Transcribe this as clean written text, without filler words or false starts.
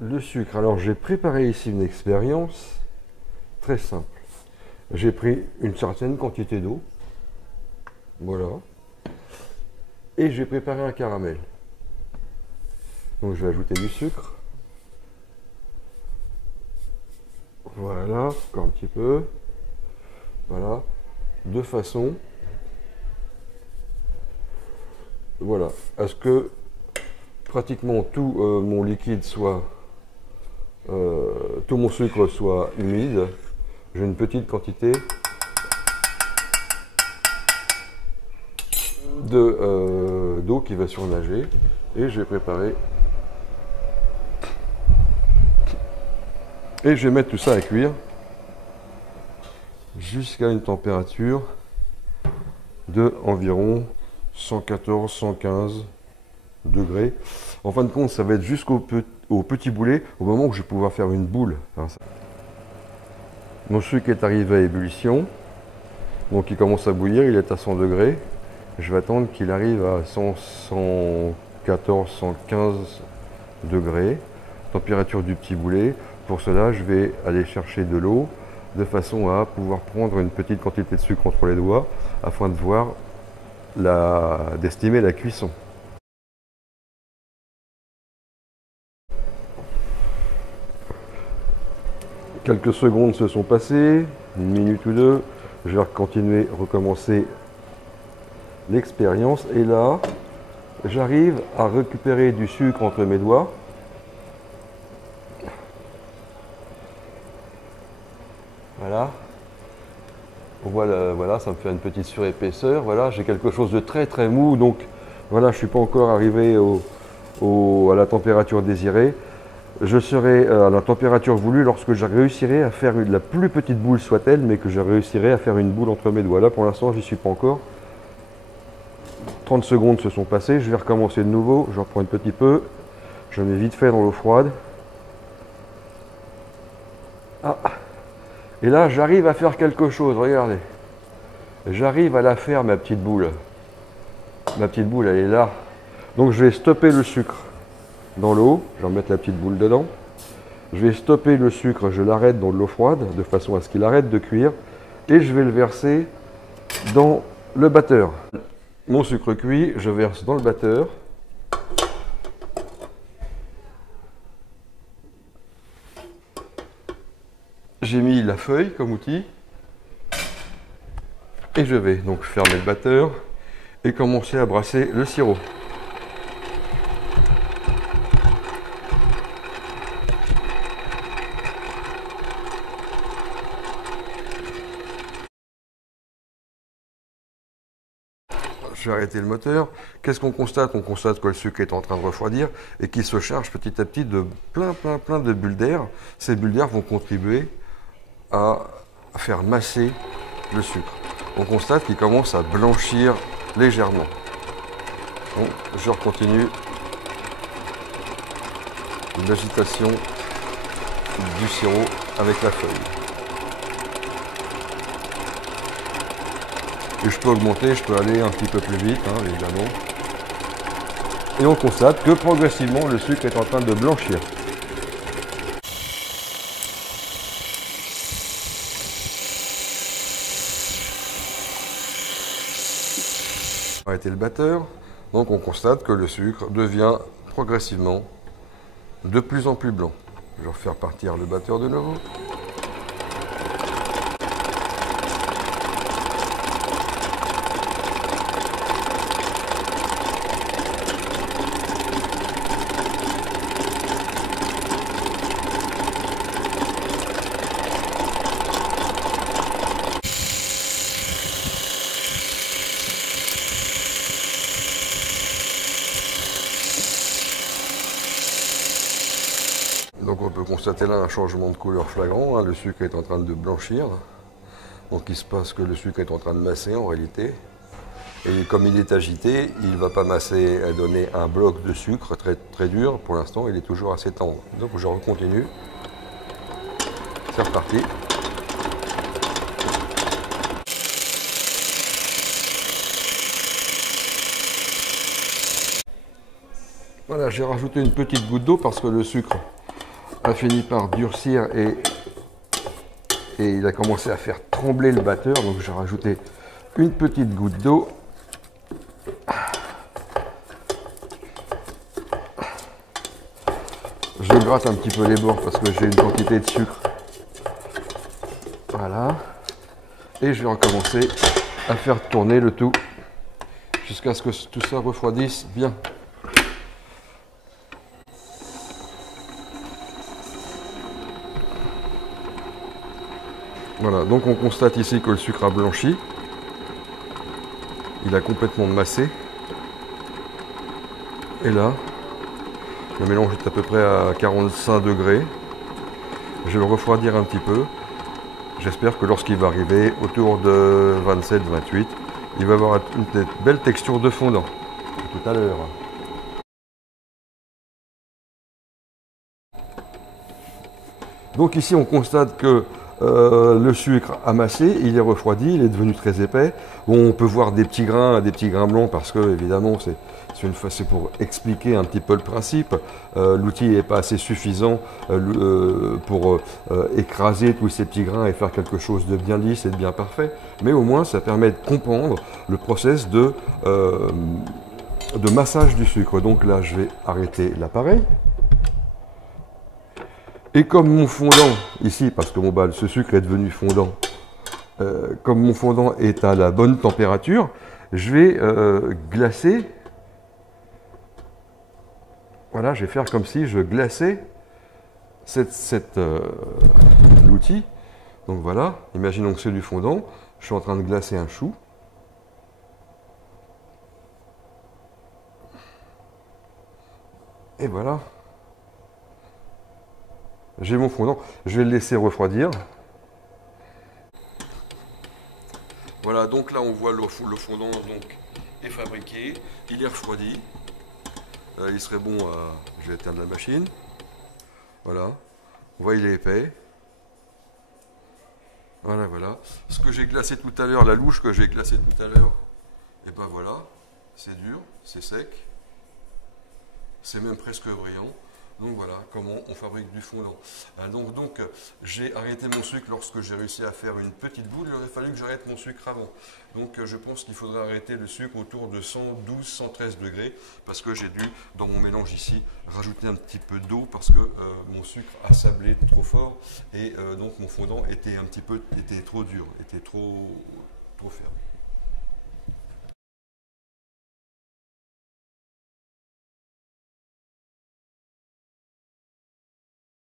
Le sucre. Alors j'ai préparé ici une expérience très simple. J'ai pris une certaine quantité d'eau. Voilà. Et j'ai préparé un caramel. Donc je vais ajouter du sucre. Voilà, encore un petit peu. Voilà. De façon, voilà, à ce que pratiquement tout mon liquide soit, tout mon sucre soit humide. J'ai une petite quantité d'eau qui va surnager et je vais préparer et je vais mettre tout ça à cuire jusqu'à une température de environ 114-115 degrés. En fin de compte, ça va être jusqu'au petit boulet, au moment où je vais pouvoir faire une boule. Mon sucre est arrivé à ébullition, donc il commence à bouillir, il est à 100 degrés. Je vais attendre qu'il arrive à 114, 115 degrés, température du petit boulet. Pour cela, je vais aller chercher de l'eau de façon à pouvoir prendre une petite quantité de sucre entre les doigts afin de voir d'estimer la cuisson. Quelques secondes se sont passées, une minute ou deux. Je vais recommencer l'expérience et là, j'arrive à récupérer du sucre entre mes doigts. Voilà. Voilà, ça me fait une petite surépaisseur. Voilà, j'ai quelque chose de très très mou, donc voilà, je ne suis pas encore arrivé à la température désirée. Je serai à la température voulue lorsque je réussirai à faire la plus petite boule soit-elle, mais que je réussirai à faire une boule entre mes doigts. Là, pour l'instant, je n'y suis pas encore. 30 secondes se sont passées, je vais recommencer de nouveau. Je reprends un petit peu. Je mets vite fait dans l'eau froide. Ah. Et là, j'arrive à faire quelque chose, regardez. J'arrive à la faire, ma petite boule. Ma petite boule, elle est là. Donc, je vais stopper le sucre dans l'eau. Je vais remettre la petite boule dedans. Je vais stopper le sucre, je l'arrête dans de l'eau froide, de façon à ce qu'il arrête de cuire. Et je vais le verser dans le batteur. Mon sucre cuit, je verse dans le batteur. J'ai mis la feuille comme outil. Et je vais donc fermer le batteur et commencer à brasser le sirop. Je vais arrêter le moteur. Qu'est-ce qu'on constate? On constate que le sucre est en train de refroidir et qu'il se charge petit à petit de plein de bulles d'air. Ces bulles d'air vont contribuer à faire masser le sucre. On constate qu'il commence à blanchir légèrement. Donc, je continue l'agitation du sirop avec la feuille. Et je peux augmenter, je peux aller un petit peu plus vite, hein, évidemment. Et on constate que progressivement le sucre est en train de blanchir. Arrêter le batteur, donc on constate que le sucre devient progressivement de plus en plus blanc. Je vais refaire partir le batteur de nouveau. Donc on peut constater là un changement de couleur flagrant, hein. Le sucre est en train de blanchir. Donc il se passe que le sucre est en train de masser en réalité. Et comme il est agité, il ne va pas masser à donner un bloc de sucre très dur. Pour l'instant, il est toujours assez tendre. Donc je recontinue. C'est reparti. Voilà, j'ai rajouté une petite goutte d'eau parce que le sucre a fini par durcir et il a commencé à faire trembler le batteur. Donc j'ai rajouté une petite goutte d'eau. Je gratte un petit peu les bords parce que j'ai une quantité de sucre. Voilà. Et je vais recommencer à faire tourner le tout jusqu'à ce que tout ça refroidisse bien. Voilà, donc on constate ici que le sucre a blanchi. Il a complètement massé. Et là, le mélange est à peu près à 45 degrés. Je vais le refroidir un petit peu. J'espère que lorsqu'il va arriver autour de 27-28, il va avoir une belle texture de fondant. À tout à l'heure. Donc ici on constate que le sucre a massé, il est refroidi, il est devenu très épais. Bon, on peut voir des petits grains blancs parce que évidemment c'est pour expliquer un petit peu le principe. L'outil n'est pas assez suffisant pour écraser tous ces petits grains et faire quelque chose de bien lisse et de bien parfait. Mais au moins ça permet de comprendre le process de massage du sucre. Donc là je vais arrêter l'appareil. Et comme mon fondant, ici, parce que ce sucre est devenu fondant, comme mon fondant est à la bonne température, je vais glacer. Voilà, je vais faire comme si je glaçais l'outil. Donc voilà, imaginons que c'est du fondant, je suis en train de glacer un chou. Et voilà. J'ai mon fondant, je vais le laisser refroidir. Voilà, donc là on voit le fondant donc, est fabriqué, il est refroidi. Il serait bon à... Je vais éteindre la machine. Voilà, on voit il est épais. Voilà, voilà. Ce que j'ai glacé tout à l'heure, la louche que j'ai glacée tout à l'heure, et ben voilà, c'est dur, c'est sec, c'est même presque brillant. Donc voilà comment on fabrique du fondant. Donc j'ai arrêté mon sucre lorsque j'ai réussi à faire une petite boule. Il aurait fallu que j'arrête mon sucre avant. Donc je pense qu'il faudrait arrêter le sucre autour de 112-113 degrés parce que j'ai dû, dans mon mélange ici, rajouter un petit peu d'eau parce que mon sucre a sablé trop fort et donc mon fondant était trop dur, était trop ferme.